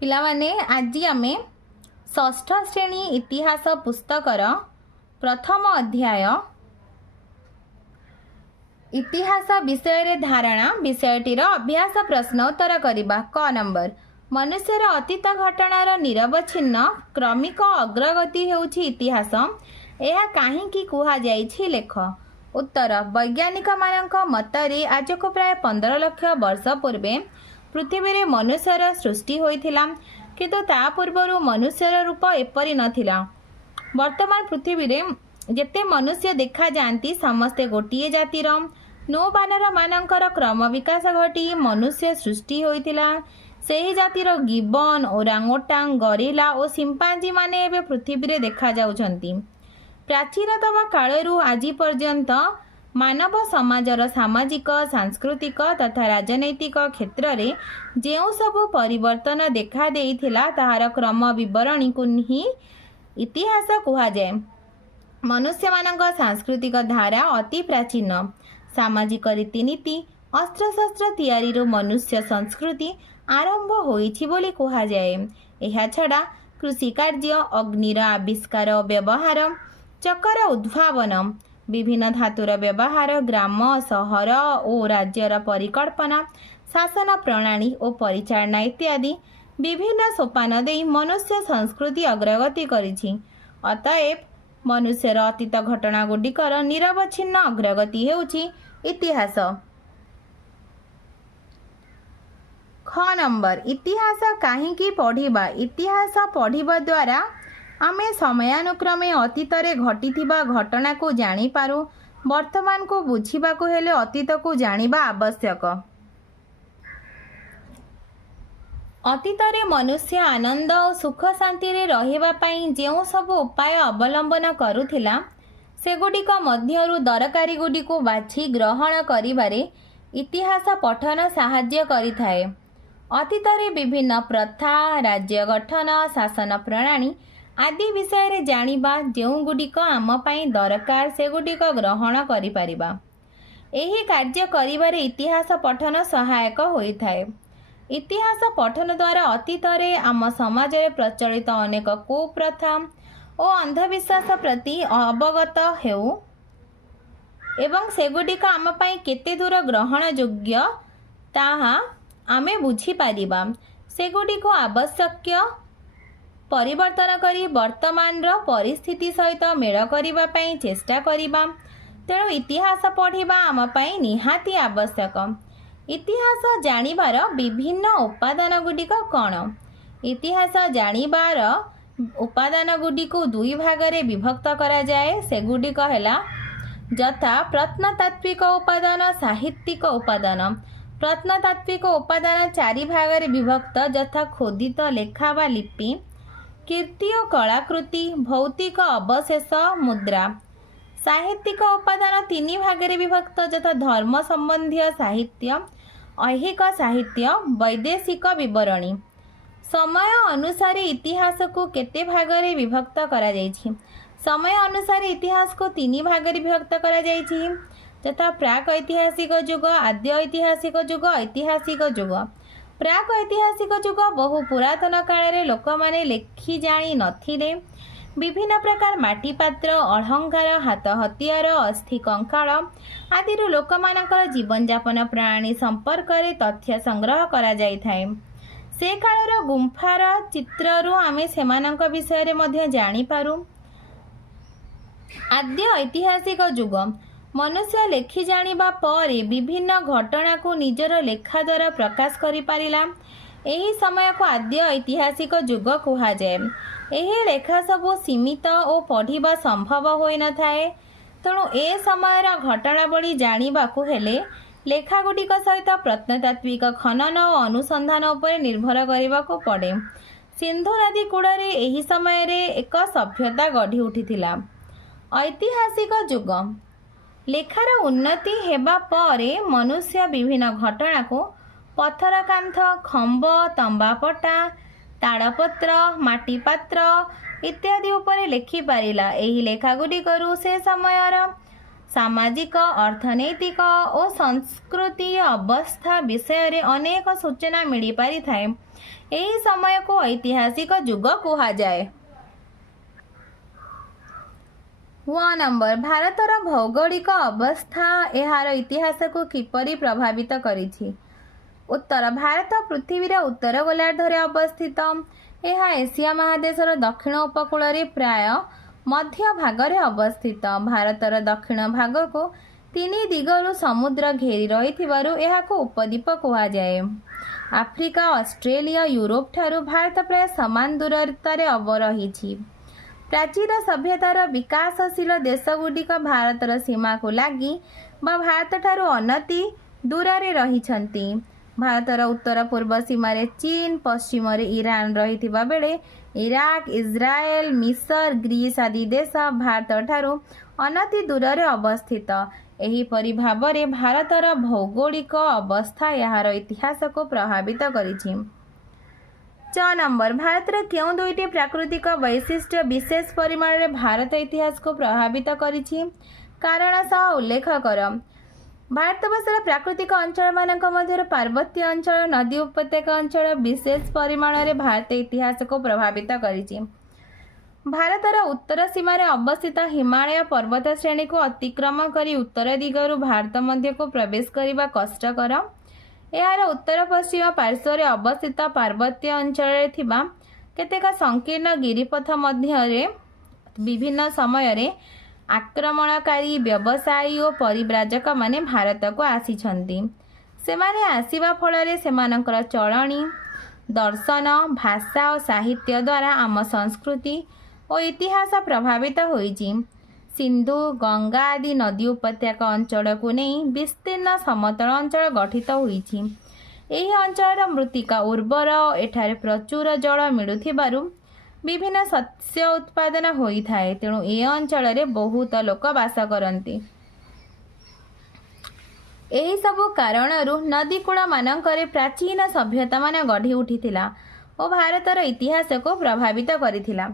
पिलामाने आज आमे षष्ठ श्रेणी इतिहास पुस्तकर प्रथम अध्याय इतिहास विषय रे धारणा विषयटीर अभ्यास प्रश्न उत्तर करबा। क नंबर मनुष्यर अतीत घटनार निरवच्छिन्न क्रमिक अग्रगति हेउछि इतिहास। यह काहींकी कुहा जाइछि लेख। उत्तर वैज्ञानिक मानक मतरे आज को प्राय 15 लाख वर्ष पूर्वे पृथ्वी रे मनुष्यर सृष्टि होइथिला, किंतु ता पूर्वरु मनुष्यर रूप एपरि नथिला। वर्तमान पृथ्वी रे जेते मनुष्य देखा जाती समस्ते गोटिए जातिर। नो बानर मानकर क्रम विकास घटी मनुष्य सृष्टि होइथिला। सेही जातिर गिबन, ओरांगोटांग, गरिला और सिंपांजी माने एबे पृथ्वी रे देखा जाउछंती। प्राचीनतम कालरू आज पर्यंत मानव समाजर सामाजिक, सांस्कृतिक तथा राजनैतिक क्षेत्र रे जेउ सबु परिवर्तन देखा देइथिला ताहार क्रम विवरणी को ही इतिहास कुहा जाए। मनुष्य मानक सांस्कृतिक धारा अति प्राचीन। सामाजिक रीतिनीति, अस्त्र शस्त्र तैयारी मनुष्य संस्कृति आरंभ होइछि बोली कुहा जाए। एहा छड़ा कृषि कार्य, अग्निर आविष्कार व्यवहार, चक्कर उद्भावन, विभिन्न धातुर व्यवहार, ग्राम सहर और राज्यर परिकल्पना, शासन प्रणाली और परिचालना इत्यादि विभिन्न सोपान दे मनुष्य संस्कृति अग्रगति करिछि। अतएव मनुष्यर अतीत घटना गुडिकर निरवच्छिन्न अग्रगति हेउछि इतिहास। ख नंबर इतिहास काहींकी पढ़िबा। इतिहास पढ़िबा द्वारा आमे समयानुक्रमे अतीत रे घटिथिबा घटना को जानि पारू। वर्तमान को बुझिबा को हेले अतीत को जानिबा आवश्यक। अतीत रे मनुष्य आनंद और सुख शांति रे रहिबा पई जेउ सब उपाय अवलंबन करुथिला सेगुडिक मध्यरु दरकारी गुडिको बाछि ग्रहण करिबारे इतिहास पठन साहाय्य करिथाए। अतीत रे विभिन्न प्रथा, राज्य गठन, शासन प्रणाली आदि विषय रे जानिबा जेउ गुडिक आम पई दरकार सेगुडिक ग्रहण करि परिबा। एही कार्य करिबारे इतिहास पठन सहायक होइथाए। इतिहास पठन द्वारा अतीत रे आम समाज रे प्रचलित अनेक कुप्रथा और अंधविश्वास प्रति अवगत हेउ एवं सेगुडिक आम पई केते दूर ग्रहण योग्य ताहा आमे बुझी पारिबा। सेगुडिक आवश्यक परिवर्तन करी वर्तमान रो परिस्थिति सहित मेल करिबा पई चेष्टा करिबा। तेणु इतिहास पढ़िबा आम पई निहाती आवश्यक। इतिहास जानिबार विभिन्न उपादान गुडिक कौन? इतिहास जानिबार उपादान गुडिको दुई भाग रे विभक्त करा जाए। सेगुडिक हेला यथा प्रत्नतात्विक उपादान, साहित्यिक उपादान। प्रत्नतात्विक उपादान 4 भाग रे विभक्त यथा खोदित लेखा वा लिपि, कीर्ति और कलाकृति, भौतिक अवशेष, मुद्रा। साहित्यिक उपादान 3 भाग रे विभक्त यथा धर्म संबंधी साहित्य, ऐहिक साहित्य, वैदेशिक विवरणी। समय अनुसार इतिहास को केते भाग रे विभक्त करा जाइछि? समय अनुसार इतिहास को 3 भाग रे विभक्त करा जाइछि यथा प्राक ऐतिहासिक युग, आद्य ऐतिहासिक युग, ऐतिहासिक युग। प्राक ऐतिहासिक युग बहु पुरातन काल रे लोक माने लेखि जानि नथिले। विभिन्न प्रकार माटी पात्र, अलंकार, हाथ हथियार, अस्थि कंकाल आदि लोक मानकर जीवन यापन प्रणाली संपर्क रे तथ्य संग्रह करा जाय थाए। से कालर गुंफार चित्ररू आमे सेमानक विषय रे मध्य जानि पारू। आद्य ऐतिहासिक युग मनुष्य लेखि जानिबा परे विभिन्न घटना को निजर लेखा द्वारा प्रकाश करि पारिला। एही समय को आद्य ऐतिहासिक युग कुहा जाए। एही लेखा सबो सीमित और पढ़िबा संभव होई न थाए। तेणु ए समयर घटनावली जानिबाकु हेले लेखागुडिक सहित प्रत्नतात्विक खनन और अनुसंधान उपर निर्भर करिबाकु पड़े। सिंधु नदी कूଳରେ एही समय रे एक सभ्यता गढ़ी उठिथिला। ऐतिहासिक युग लेखार उन्नति हेबा परे मनुष्य विभिन्न घटना को पत्थर कांथ, खंब, तंबापटा, ताड़पत्र, माटी पात्र इत्यादि उपरे लेखि पारिला। एही लेखागुडिकरू से समयर सामाजिक, अर्थनैतिक और संस्कृति अवस्था विषय रे अनेक सूचना मिली पारि थाए। ଏହି ସମୟକୁ ଐତିହାସିକ ଯୁଗ କୁହାଯାଏ। 1 ନମ୍ବର ଭାରତର ଭୌଗୋଳିକ ଅବସ୍ଥା ଏହାର ଇତିହାସକୁ କିପରି ପ୍ରଭାବିତ କରିଛି? ଉତ୍ତର ଭାରତ ପୃଥିବୀର ଉତ୍ତର ଗୋଲାର୍ଦ୍ଧରେ ଅବସ୍ଥିତ। ଏହା ଏସିଆ ମହାଦେଶର ଦକ୍ଷିଣ ଉପକୂଳରେ ପ୍ରାୟ ମଧ୍ୟ ଭାଗରେ ଅବସ୍ଥିତ। ଭାରତର ଦକ୍ଷିଣ ଭାଗକୁ 3 ଦିଗରୁ ସମୁଦ୍ର ଘେରି ରହିଥିବାରୁ ଏହାକୁ ଉପଦ୍ୱୀପ କୁହାଯାଏ। ଆଫ୍ରିକା, ଅଷ୍ଟ୍ରେଲିଆ, ୟୁରୋପ ଠାରୁ ଭାରତ ପ୍ରାୟ ସମାନ ଦୂରତାରେ ରହିଛି। ପ୍ରାଚୀନ ସଭ୍ୟତାର ବିକାଶଶୀଳ ଦେଶଗୁଡ଼ିକ ଭାରତର ସୀମାକୁ ଲାଗି ବା ଭାରତଠାରୁ ଅନତି ଦୂରରେ ରହିଛନ୍ତି। ଭାରତର ଉତ୍ତର ପୂର୍ବ ସୀମାରେ ଚୀନ, ପଶ୍ଚିମରେ ଇରାନ ରହିଥିବା ବେଳେ ଇରାକ, ଇସ୍ରାଏଲ, ମିଶର, ଗ୍ରୀସ ଆଦି ଦେଶ ଭାରତଠାରୁ ଅନତି ଦୂରରେ ଅବସ୍ଥିତ। ଏହିପରି ଭାବରେ ଭାରତର ଭୌଗୋଳିକ ଅବସ୍ଥା ଏହାର ଇତିହାସକୁ ପ୍ରଭାବିତ କରିଛି। 6 ନମ୍ବର ଭାରତର କେଉଁ 2ଟି ପ୍ରାକୃତିକ ବୈଶିଷ୍ଟ୍ୟ ବିଶେଷ ପରିମାଣରେ ଭାରତ ଇତିହାସକୁ ପ୍ରଭାବିତ କରିଛି? କାରଣ ସହ ଉଲ୍ଲେଖ କର। ଭାରତବର୍ଷର ପ୍ରାକୃତିକ ଅଞ୍ଚଳମାନଙ୍କ ମଧ୍ୟରୁ ପାର୍ବତ୍ୟ ଅଞ୍ଚଳ, ନଦୀ ଉପତ୍ୟକା ଅଞ୍ଚଳ ବିଶେଷ ପରିମାଣରେ ଭାରତ ଇତିହାସକୁ ପ୍ରଭାବିତ କରିଛି। ଭାରତର ଉତ୍ତର ସୀମାରେ ଅବସ୍ଥିତ ହିମାଳୟ ପର୍ବତ ଶ୍ରେଣୀକୁ ଅତିକ୍ରମ କରି ଉତ୍ତର ଦିଗରୁ ଭାରତ ମଧ୍ୟକୁ ପ୍ରବେଶ କରିବା କଷ୍ଟକର। ଏହାର ଉତ୍ତର ପଶ୍ଚିମ ପାର୍ଶ୍ୱରେ ଅବସ୍ଥିତ ପାର୍ବତ୍ୟ ଅଞ୍ଚଳରେ ଥିବା କେତେକ ସଂକୀର୍ଣ୍ଣ ଗିରିପଥ ମଧ୍ୟରେ ବିଭିନ୍ନ ସମୟରେ ଆକ୍ରମଣକାରୀ ବ୍ୟବସାୟୀ ଓ ପରିବ୍ରାଜକମାନେ ଭାରତକୁ ଆସିଛନ୍ତି। ସେମାନେ ଆସିବା ଫଳରେ ସେମାନଙ୍କର ଚଳଣି, ଦର୍ଶନ, ଭାଷା ଓ ସାହିତ୍ୟ ଦ୍ୱାରା ଆମ ସଂସ୍କୃତି ଓ ଇତିହାସ ପ୍ରଭାବିତ ହୋଇଛି। ସିନ୍ଧୁ, ଗଙ୍ଗା ଆଦି ନଦୀ ଉପତ୍ୟକା ଅଞ୍ଚଳକୁ ନେଇ ବିସ୍ତୀର୍ଣ୍ଣ ସମତଳ ଅଞ୍ଚଳ ଗଠିତ ହୋଇଛି। ଏହି ଅଞ୍ଚଳର ମୃତ୍ତିକା ଉର୍ବର ଓ ଏଠାରେ ପ୍ରଚୁର ଜଳ ମିଳୁଥିବାରୁ ବିଭିନ୍ନ ଶସ୍ୟ ଉତ୍ପାଦନ ହୋଇଥାଏ। ତେଣୁ ଏ ଅଞ୍ଚଳରେ ବହୁତ ଲୋକ ବାସ କରନ୍ତି। ଏହିସବୁ କାରଣରୁ ନଦୀକୂଳମାନଙ୍କରେ ପ୍ରାଚୀନ ସଭ୍ୟତାମାନ ଗଢ଼ି ଉଠିଥିଲା ଓ ଭାରତର ଇତିହାସକୁ ପ୍ରଭାବିତ କରିଥିଲା।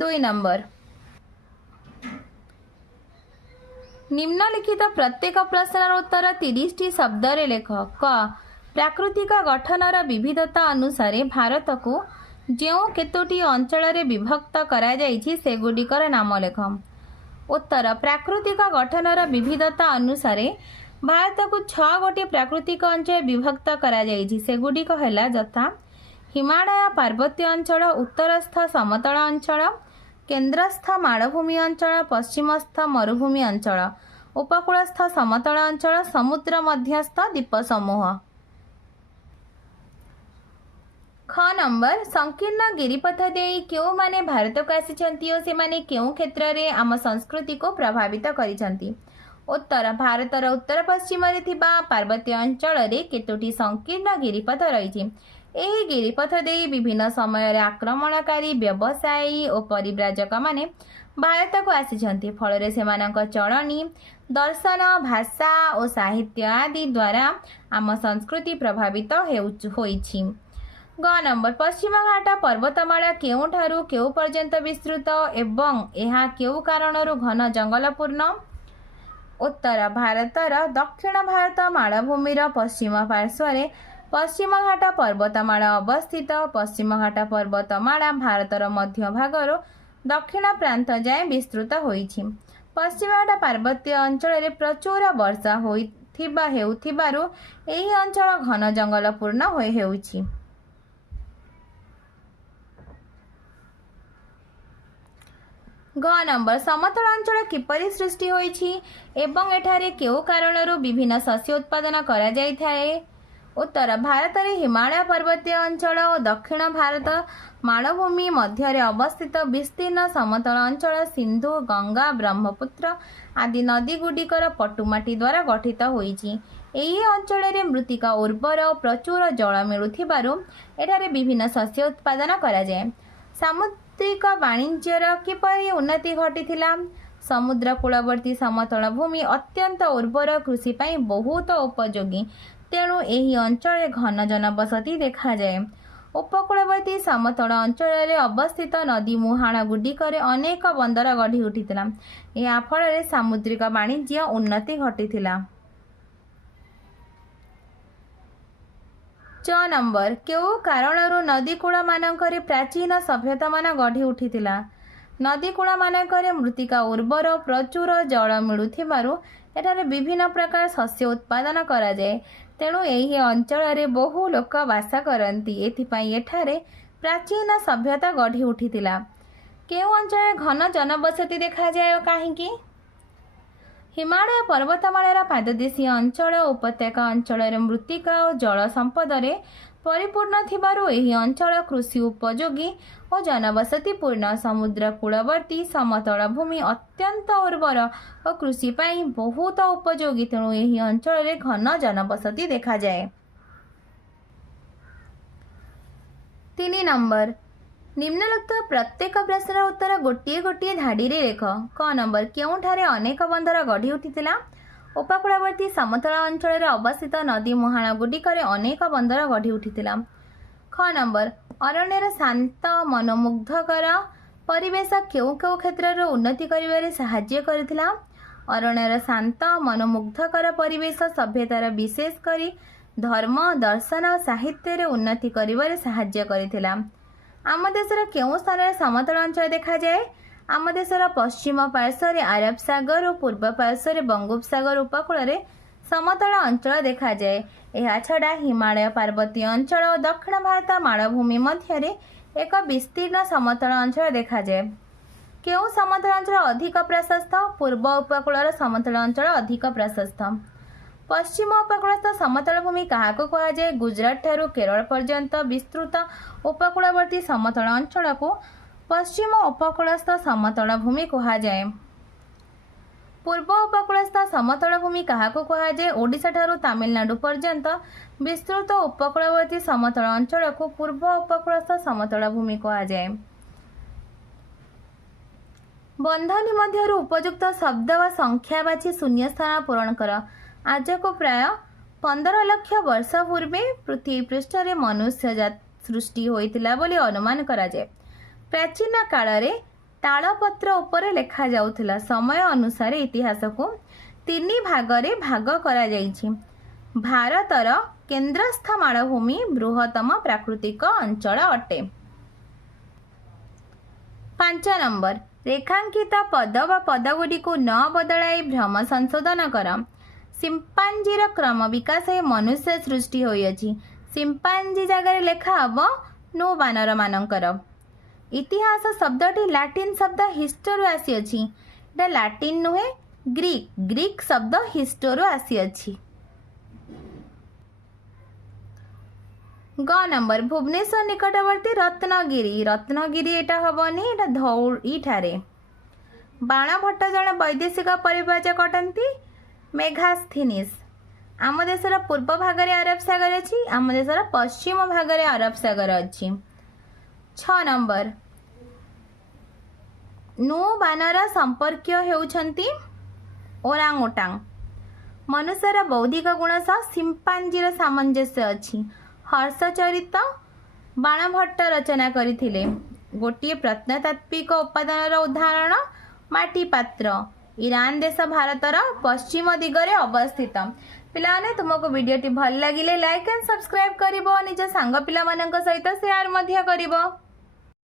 2 ନମ୍ବର ନିମ୍ନଲିଖିତ ପ୍ରତ୍ୟେକ ପ୍ରଶ୍ନର ଉତ୍ତର 30ଟି ଶବ୍ଦରେ ଲେଖ। କ ପ୍ରାକୃତିକ ଗଠନର ବିବିଧତା ଅନୁସାରେ ଭାରତକୁ ଯେଉଁ କେତୋଟି ଅଞ୍ଚଳରେ ବିଭକ୍ତ କରାଯାଇଛି ସେଗୁଡ଼ିକର ନାମ ଲେଖ। ଉତ୍ତର ପ୍ରାକୃତିକ ଗଠନର ବିବିଧତା ଅନୁସାରେ ଭାରତକୁ 6 ଗୋଟି ପ୍ରାକୃତିକ ଅଞ୍ଚଳରେ ବିଭକ୍ତ କରାଯାଇଛି। ସେଗୁଡ଼ିକ ହେଲା ଯଥା ହିମାଳୟ ପାର୍ବତ୍ୟ ଅଞ୍ଚଳ, ଉତ୍ତରସ୍ଥ ସମତଳ ଅଞ୍ଚଳ, କେନ୍ଦ୍ରସ୍ଥ ମାଳଭୂମି ଅଞ୍ଚଳ, ପଶ୍ଚିମସ୍ଥ ମରୁଭୂମି ଅଞ୍ଚଳ, ଉପକୂଳସ୍ଥ ସମତଳ ଅଞ୍ଚଳ, ସମୁଦ୍ର ମଧ୍ୟସ୍ଥ ଦ୍ୱୀପ ସମୂହ। ଖ ନମ୍ବର ସଂକୀର୍ଣ୍ଣ ଗିରିପଥ ଦେଇ କେଉଁମାନେ ଭାରତକୁ ଆସିଛନ୍ତି ଓ ସେମାନେ କେଉଁ କ୍ଷେତ୍ରରେ ଆମ ସଂସ୍କୃତିକୁ ପ୍ରଭାବିତ କରିଛନ୍ତି? ଉତ୍ତର ଭାରତର ଉତ୍ତର ପଶ୍ଚିମରେ ଥିବା ପାର୍ବତ୍ୟ ଅଞ୍ଚଳରେ କେତୋଟି ସଂକୀର୍ଣ୍ଣ ଗିରିପଥ ରହିଛି। ଏହି ଗିରିପଥ ଦେଇ ବିଭିନ୍ନ ସମୟରେ ଆକ୍ରମଣକାରୀ ବ୍ୟବସାୟୀ ଓ ପରିବ୍ରାଜକମାନେ ଭାରତକୁ ଆସିଛନ୍ତି। ଫଳରେ ସେମାନଙ୍କ ଚଳଣି, ଦର୍ଶନ, ଭାଷା ଓ ସାହିତ୍ୟ ଆଦି ଦ୍ୱାରା ଆମ ସଂସ୍କୃତି ପ୍ରଭାବିତ ହୋଇଛି। ଗ ନମ୍ବର ପଶ୍ଚିମଘାଟ ପର୍ବତମାଳା କେଉଁଠାରୁ କେଉଁ ପର୍ଯ୍ୟନ୍ତ ବିସ୍ତୃତ ଏବଂ ଏହା କେଉଁ କାରଣରୁ ଘନ ଜଙ୍ଗଲପୂର୍ଣ୍ଣ? ଉତ୍ତର ଭାରତର ଦକ୍ଷିଣ ଭାରତ ମାଳଭୂମିର ପଶ୍ଚିମ ପାର୍ଶ୍ୱରେ ପଶ୍ଚିମଘାଟ ପର୍ବତମାଳା ଅବସ୍ଥିତ। ପଶ୍ଚିମଘାଟ ପର୍ବତମାଳା ଭାରତର ମଧ୍ୟଭାଗରୁ ଦକ୍ଷିଣ ପ୍ରାନ୍ତ ଯାଏଁ ବିସ୍ତୃତ ହୋଇଛି। ପଶ୍ଚିମଘାଟ ପାର୍ବତ୍ୟ ଅଞ୍ଚଳରେ ପ୍ରଚୁର ବର୍ଷା ହେଉଥିବାରୁ ଏହି ଅଞ୍ଚଳ ଘନ ଜଙ୍ଗଲପୂର୍ଣ୍ଣ ହେଉଛି। ଘ ନମ୍ବର ସମତଳ ଅଞ୍ଚଳ କିପରି ସୃଷ୍ଟି ହୋଇଛି ଏବଂ ଏଠାରେ କେଉଁ କାରଣରୁ ବିଭିନ୍ନ ଶସ୍ୟ ଉତ୍ପାଦନ କରାଯାଇଥାଏ? ଉତ୍ତର ଭାରତରେ ହିମାଳୟ ପର୍ବତୀୟ ଅଞ୍ଚଳ ଓ ଦକ୍ଷିଣ ଭାରତ ମାଳଭୂମି ମଧ୍ୟରେ ଅବସ୍ଥିତ ବିସ୍ତୀର୍ଣ୍ଣ ସମତଳ ଅଞ୍ଚଳ ସିନ୍ଧୁ, ଗଙ୍ଗା, ବ୍ରହ୍ମପୁତ୍ର ଆଦି ନଦୀଗୁଡ଼ିକର ପଟୁମାଟି ଦ୍ୱାରା ଗଠିତ ହୋଇଛି। ଏହି ଅଞ୍ଚଳରେ ମୃତ୍ତିକା ଉର୍ବର ଓ ପ୍ରଚୁର ଜଳ ମିଳୁଥିବାରୁ ଏଠାରେ ବିଭିନ୍ନ ଶସ୍ୟ ଉତ୍ପାଦନ କରାଯାଏ। ସାମୁଦ୍ରିକ ବାଣିଜ୍ୟର କିପରି ଉନ୍ନତି ଘଟିଥିଲା? ସମୁଦ୍ର କୂଳବର୍ତ୍ତୀ ସମତଳ ଭୂମି ଅତ୍ୟନ୍ତ ଉର୍ବର, କୃଷି ପାଇଁ ବହୁତ ଉପଯୋଗୀ। ତେଣୁ ଏହି ଅଞ୍ଚଳରେ ଘନ ଜନବସତି ଦେଖାଯାଏ। ଉପକୂଳବର୍ତ୍ତୀ ସମତଳ ଅଞ୍ଚଳରେ ଅବସ୍ଥିତ ନଦୀ ମୁହାଣଗୁଡ଼ିକରେ ଅନେକ ବନ୍ଦର ଗଢ଼ି ଉଠିଥିଲା। ଏହା ଫଳରେ ସାମୁଦ୍ରିକ ବାଣିଜ୍ୟ ଉନ୍ନତି ଘଟିଥିଲା। च नंबर केउ कारणरू नदी कूल मानकरे प्राचीन सभ्यता मान गढ़ी उठिथिला। नदी कूल मानकरे मृत्तिका उर्वर प्रचुर जल मिलुथिबारु एठारे विभिन्न प्रकार शस्य उत्पादन करा जाए। तेणु एही अंचल बहु लोक बास करती। एथिपाई एठारे प्राचीन सभ्यता गढ़ी उठिथिला। केउ अंचल घन जनबसति देखा जाए काहींकी? हिमालय पर्वतमालार पाददेशीय अंचल उपत्यका अंचल मृत्तिका और जल संपदरे परिपूर्ण थिबारु एही अंचल कृषि उपयोगी और जनबसतिपूर्ण। समुद्र कूलवर्ती समतल भूमि अत्यंत उर्वर और कृषि पाई बहुत उपयोगी। तेणु एही अंचल घन जनबसति देखा जाए। 3 नंबर निम्नलिखित प्रत्येक प्रश्नर उत्तर गोटे गोटे धाड़ी रे लेख। क नंबर केउठारे अनेक बंदर गढ़ी उठिथिला? उपकूलवर्ती समतल अंचल अवस्थित नदी मुहाण गुड़िकरे अनेक बंदर गढ़ी उठिथिला। ख नंबर अरण्यर शांत मनोमुग्धकर परिवेश केउ केउ क्षेत्र उन्नति करिबारे सहाय्य करिथिला? अरण्यर शांत मनोमुग्धकर परिवेश सभ्यतार विशेष करी धर्म दर्शन और साहित्य रे उन्नति करिबारे सहाय्य करिथिला। आम देशर केउ स्थान समतल अंचल देखा जाए? आम देशर पश्चिम पार्श्वर आरब सागर और पूर्व पार्श्वर बंगोपसागर उपकूल समतल अंचल देखा जाए। यह छड़ा हिमालय पार्वतीय अंचल और दक्षिण भारत मालभूमि मध्य एक विस्तीर्ण समतल अंचल देखा जाए। केउ समतल अंचल अधिक प्रशस्त? पूर्व उपकूल समतल अंचल अधिक प्रशस्त। पश्चिम उपकूलस्थ समतल भूमि काहाको कहा जाए? गुजरात ठारू केरल पर्यंत विस्तृत उपकूलवर्ती समतल अंचल को पश्चिम उपकूलस्थ समतल भूमि कहा जाए। पूर्व उपकूलस्थ समतल भूमि काहाको कहा जाए? ओडिशा ठारू तमिलनाडु पर्यंत विस्तृत उपकूलवर्ती समतल अंचल को पूर्व उपकूलस्थ समतल भूमि कहा जाए। बंधनी मध्यरु उपयुक्त शब्द व संख्या बाछि शून्य स्थान पूरण कर। आज को प्राय 15 लाख वर्ष पूर्वे पृथ्वी पृष्ठ रे मनुष्य जात सृष्टि होइतिला बोली अनुमान करा जाए। प्राचीन काल रे तालपत्र उपरे लेखा जाउथिला। समय अनुसार इतिहास को 3 भाग रे भाग करा जाइछि। भारतर केंद्रस्थ मालभूमि बृहत्तम प्राकृतिक अंचल अटे। 5 नंबर रेखांकित पद व पदगुड़ी को न बदलाई भ्रम संशोधन कर। सिंपांजीर क्रम विकास मनुष्य सृष्टि होइछि। सिंपांजी जगह लेखा हम नो बानर मानकर। इतिहास शब्दटी लाटिन शब्द हिस्टोरु आसीअछि। एटा लाटिन नुहे ग्रीक। ग्रीक शब्द हिस्टोरु आसीअछि। ग नंबर भुवनेश्वर निकटवर्ती रत्नगिरी। रत्नगिरी एटा हबनी, एटा धौली ठारे। बाणभट्ट जन वैदेशिक परिव्राजक अटंती। मेघास्थीनिस आम देशर पूर्व भागरे अरब सागर अच्छी। आम देशर पश्चिम भागरे अरब सागर अच्छी। 6 नंबर नु बानर संपर्क हेउछंती ओरांगोटांग। मनुष्यर बौद्धिक गुण सह सिंपांजीर सामंजस्य अच्छी। हर्षचरित बाणभट्ट रचना करथिले। गोटे प्रत्नतात्विक उपादानर उदाहरण माटी पात्र। ईरान देश भारतर पश्चिम दिगरे अवस्थित। पिलाने तुमको वीडियोटी भल लगिले लाइक एंड सब्सक्राइब करिवो। निज सांग पिला मानक सहित शेयर मध्य करिवो।